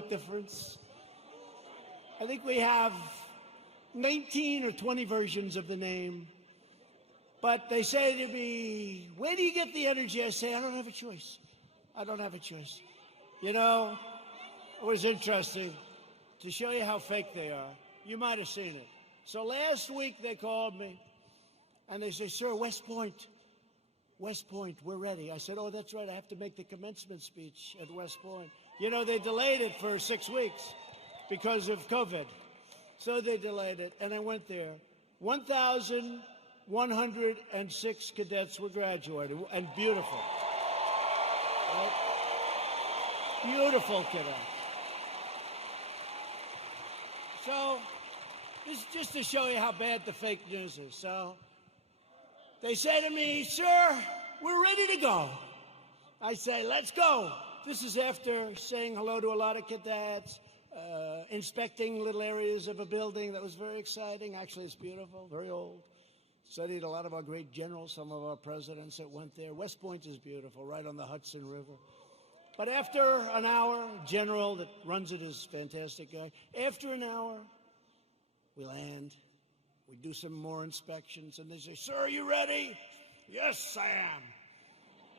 lot difference. I think we have 19 or 20 versions of the name. But they say to me, where do you get the energy? I say, I don't have a choice. I don't have a choice. You know, it was interesting to show you how fake they are. You might have seen it. So last week they called me and they say, sir, West Point, we're ready. I said, oh, that's right. I have to make the commencement speech at West Point. You know, they delayed it for 6 weeks because of COVID. So they delayed it, and I went there. 1,106 cadets were graduating, and beautiful. Right? Beautiful cadets. So this is just to show you how bad the fake news is. So they say to me, sir, we're ready to go. I say, let's go. This is after saying hello to a lot of cadets, inspecting little areas of a building that was very exciting. Actually, it's beautiful, very old. Studied a lot of our great generals, some of our presidents that went there. West Point is beautiful, right on the Hudson River. But after an hour, general that runs it is a fantastic guy. After an hour, we land. We do some more inspections, and they say, sir, are you ready? Yes, I am.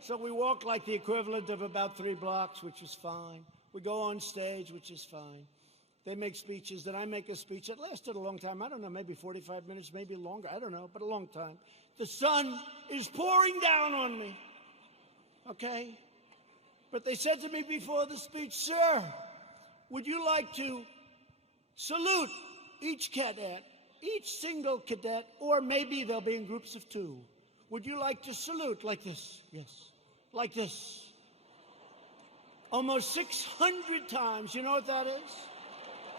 So we walk like the equivalent of about 3 blocks, which is fine. We go on stage, which is fine. They make speeches. Then I make a speech that lasted a long time. I don't know, maybe 45 minutes, maybe longer. I don't know, but a long time. The sun is pouring down on me, okay? But they said to me before the speech, sir, would you like to salute each cadet, each single cadet, or maybe they'll be in groups of 2. Would you like to salute like this? Yes. Like this. Almost 600 times. You know what that is?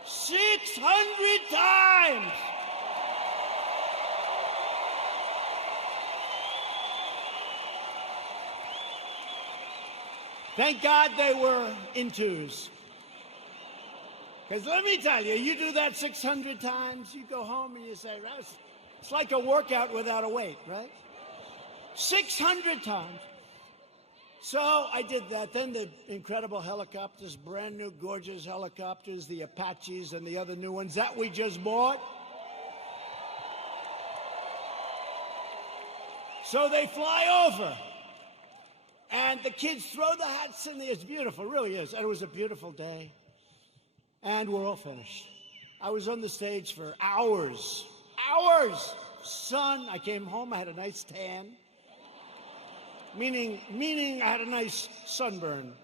600 times! Thank God they were in 2s. Because let me tell you, you do that 600 times, you go home and you say, it's like a workout without a weight, right? 600 times. So I did that. Then the incredible helicopters, brand new, gorgeous helicopters, the Apaches and the other new ones that we just bought. So they fly over. And the kids throw the hats in the air. It's beautiful, it really is. And it was a beautiful day. And we're all finished. I was on the stage for hours. Hours! Sun, I came home, I had a nice tan. Meaning I had a nice sunburn.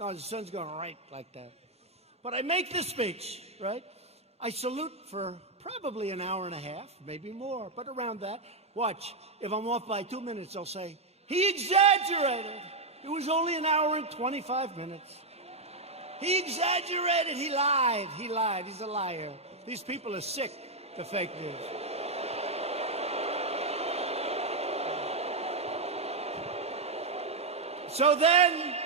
No, the sun's going right like that. But I make this speech, right? I salute for probably an hour and a half, maybe more, but around that. Watch, if I'm off by 2 minutes, I'll say, he exaggerated. It was only an hour and 25 minutes. He exaggerated, he lied, he's a liar. These people are sick, the fake news. So then,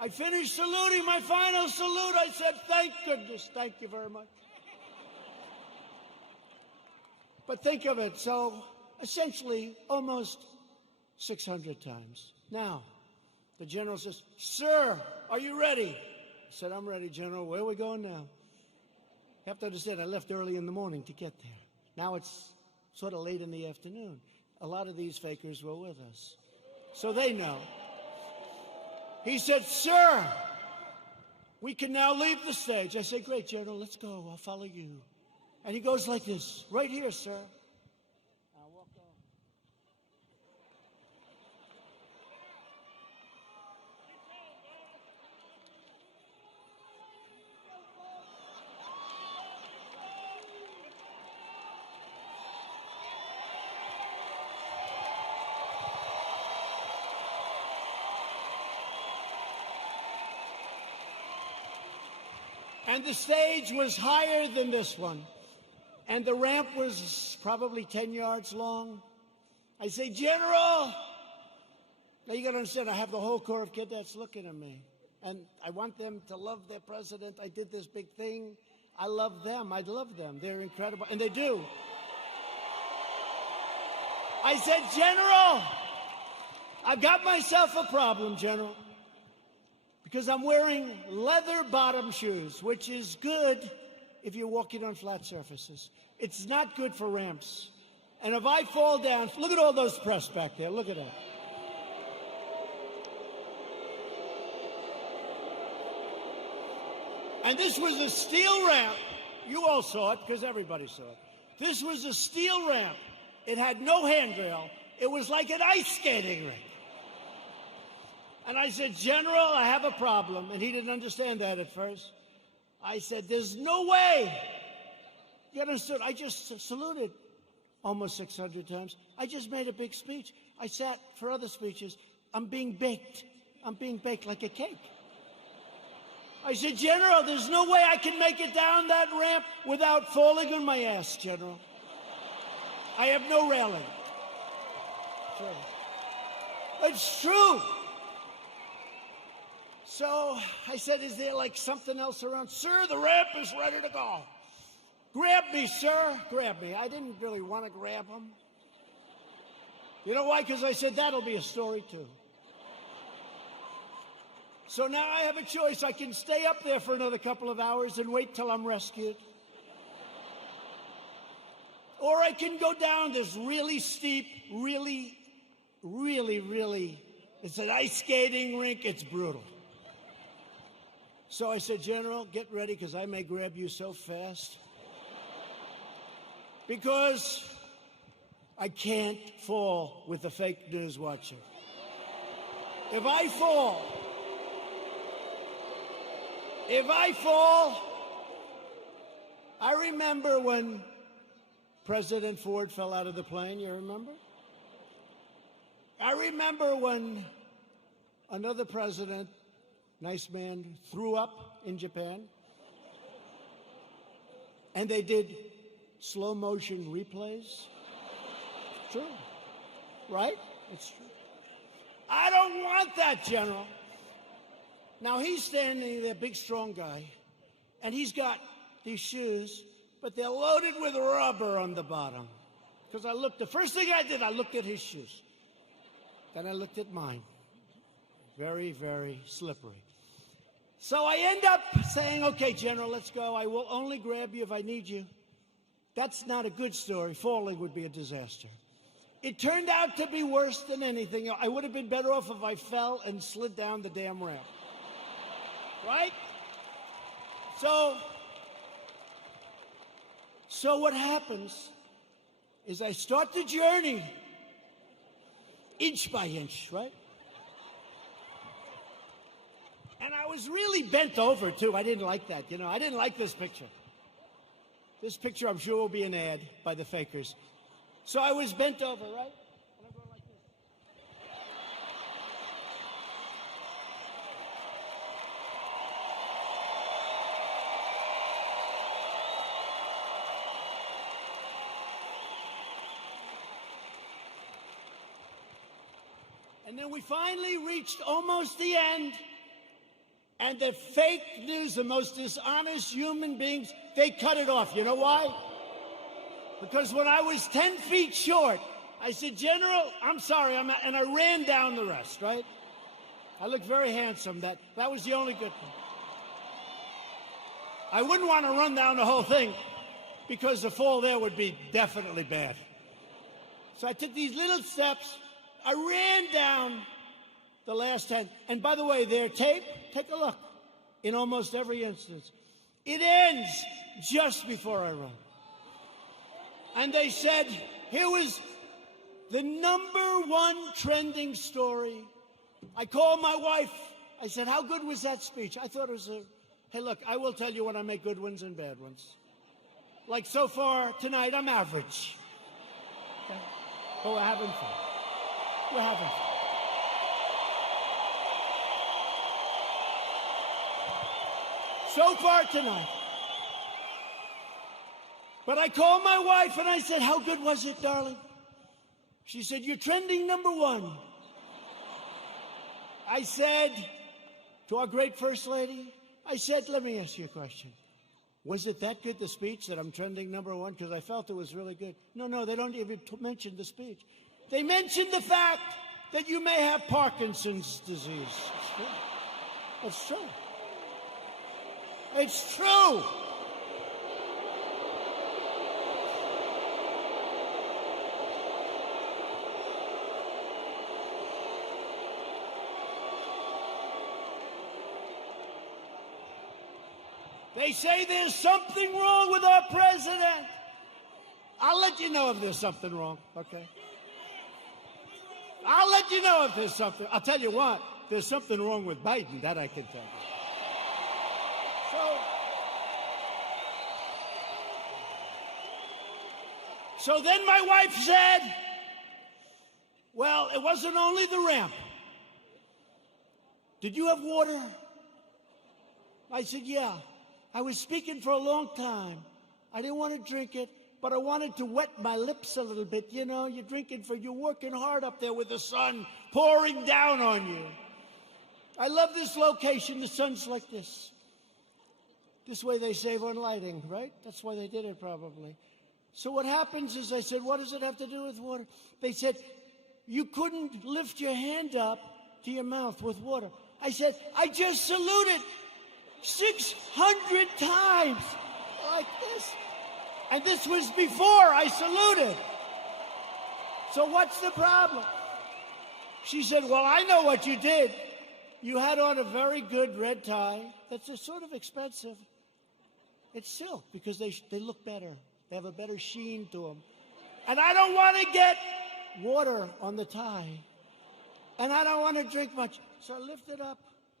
I finished saluting, my final salute. I said, thank goodness, thank you very much. But think of it, so essentially almost 600 times. Now, the general says, sir, are you ready? I said, I'm ready, General. Where are we going now? You have to understand, I left early in the morning to get there. Now it's sort of late in the afternoon. A lot of these fakers were with us. So they know. He said, sir, we can now leave the stage. I said, great, General, let's go. I'll follow you. And he goes like this, right here, sir. I'll walk on. And the stage was higher than this one. And the ramp was probably 10 yards long. I say, General! Now you got to understand, I have the whole Corps of Cadets looking at me. And I want them to love their president. I did this big thing. I love them. I love them. They're incredible. And they do. I said, General, I've got myself a problem, General. because I'm wearing leather bottom shoes, which is good if you're walking on flat surfaces. It's not good for ramps. And if I fall down, look at all those press back there. Look at that. And this was a steel ramp. You all saw it because everybody saw it. This was a steel ramp. It had no handrail. It was like an ice skating rink. And I said, General, I have a problem. And he didn't understand that at first. I said, there's no way. You understood? I just saluted almost 600 times. I just made a big speech. I sat for other speeches. I'm being baked. I'm being baked like a cake. I said, General, there's no way I can make it down that ramp without falling on my ass, General. I have no railing. Sure. It's true. So I said, is there like something else around? Sir, the ramp is ready to go. Grab me, sir. Grab me. I didn't really want to grab him. You know why? Because I said, that'll be a story, too. So now I have a choice. I can stay up there for another couple of hours and wait till I'm rescued. Or I can go down this really steep, really, it's an ice skating rink. It's brutal. So I said, General, get ready, because I may grab you so fast. Because I can't fall with the fake news watching. If I fall, I remember when President Ford fell out of the plane, you remember? I remember when another president, nice man, threw up in Japan. And they did slow motion replays. True. Right? It's true. I don't want that, General. Now he's standing there, big strong guy, and he's got these shoes, but they're loaded with rubber on the bottom. Because the first thing I did, I looked at his shoes. Then I looked at mine. Very, very slippery. So I end up saying, okay, General, let's go. I will only grab you if I need you. That's not a good story. Falling would be a disaster. It turned out to be worse than anything. I would have been better off if I fell and slid down the damn ramp. Right? So what happens is I start the journey inch by inch, right? And I was really bent over, too. I didn't like that, I didn't like this picture. This picture, I'm sure, will be an ad by the fakers. So I was bent over, right? And I go like this. And then we finally reached almost the end. And the fake news, the most dishonest human beings, they cut it off. You know why? Because when I was 10 feet short, I said, General, I'm sorry, and I ran down the rest, right? I looked very handsome. That was the only good thing. I wouldn't want to run down the whole thing because the fall there would be definitely bad. So I took these little steps. I ran down the last 10. And by the way, their tape, take a look. In almost every instance, it ends just before I run. And they said, here was the #1 trending story. I called my wife. I said, how good was that speech? I thought it was hey, look, I will tell you when I make good ones and bad ones. Like so far tonight, I'm average. Okay? But we're having fun. We're having fun. So far tonight. But I called my wife and I said, how good was it, darling? She said, you're trending #1. I said to our great First Lady, I said, let me ask you a question. Was it that good, the speech, that I'm trending #1? Because I felt it was really good. No, they don't even mention the speech. They mentioned the fact that you may have Parkinson's disease. It's true. It's true. They say there's something wrong with our president. I'll let you know if there's something wrong, okay? I'll let you know if there's something. I'll tell you what, there's something wrong with Biden, that I can tell you. So then my wife said, well, it wasn't only the ramp. Did you have water? I said, yeah. I was speaking for a long time. I didn't want to drink it, but I wanted to wet my lips a little bit. You know, you're working hard up there with the sun pouring down on you. I love this location. The sun's like this. This way they save on lighting, right? That's why they did it probably. So what happens is I said, what does it have to do with water? They said, you couldn't lift your hand up to your mouth with water. I said, I just saluted 600 times like this. And this was before I saluted. So what's the problem? She said, well, I know what you did. You had on a very good red tie. That's sort of expensive. It's silk because they look better. They have a better sheen to them. And I don't want to get water on the tie. And I don't want to drink much. So I lifted up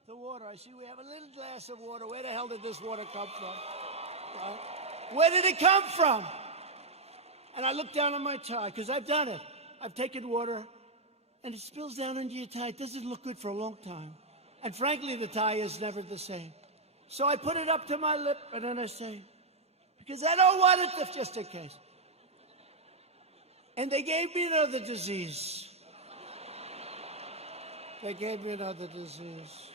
the water. I see we have a little glass of water. Where the hell did this water come from? Where did it come from? And I looked down on my tie, because I've done it. I've taken water, and it spills down into your tie. It doesn't look good for a long time. And frankly, the tie is never the same. So I put it up to my lip, and then I say, because I don't want it to, just in case. And they gave me another disease. They gave me another disease.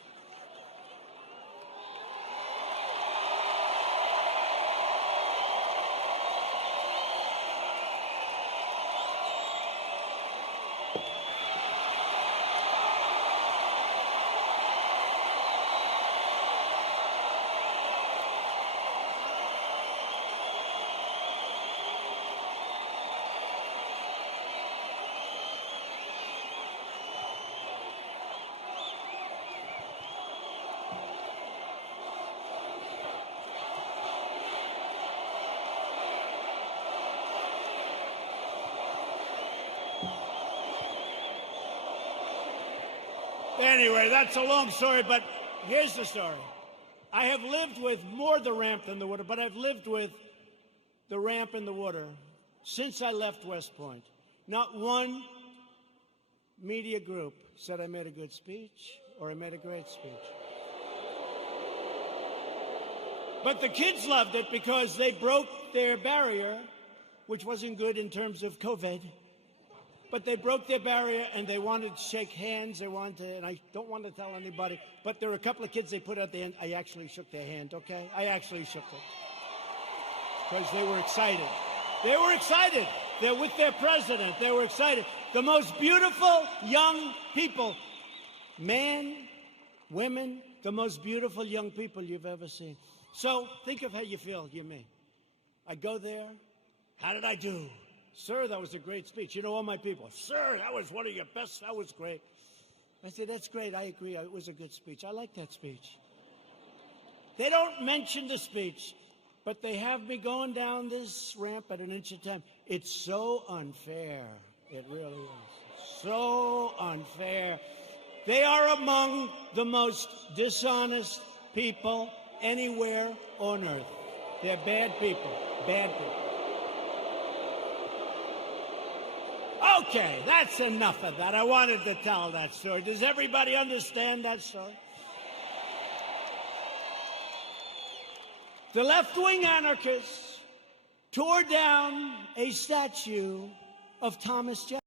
Anyway, that's a long story, but here's the story. I have lived with more the ramp than the water, but I've lived with the ramp and the water since I left West Point. Not one media group said I made a good speech or I made a great speech. But the kids loved it because they broke their barrier, which wasn't good in terms of COVID. But they broke their barrier, and they wanted to shake hands. They wanted to, and I don't want to tell anybody, but there were a couple of kids they put at the end. I actually shook their hand, okay? I actually shook it. Because they were excited. They were excited. They're with their president. They were excited. The most beautiful young people, men, women, the most beautiful young people you've ever seen. So think of how you feel, you me. I go there. How did I do? Sir, that was a great speech. You know, all my people, sir, that was one of your best. That was great. I said, that's great. I agree. It was a good speech. I like that speech. They don't mention the speech, but they have me going down this ramp at an inch at a time. It's so unfair. It really is. So unfair. They are among the most dishonest people anywhere on earth. They're bad people. Bad people. Okay, that's enough of that. I wanted to tell that story. Does everybody understand that story? The left-wing anarchists tore down a statue of Thomas Jefferson.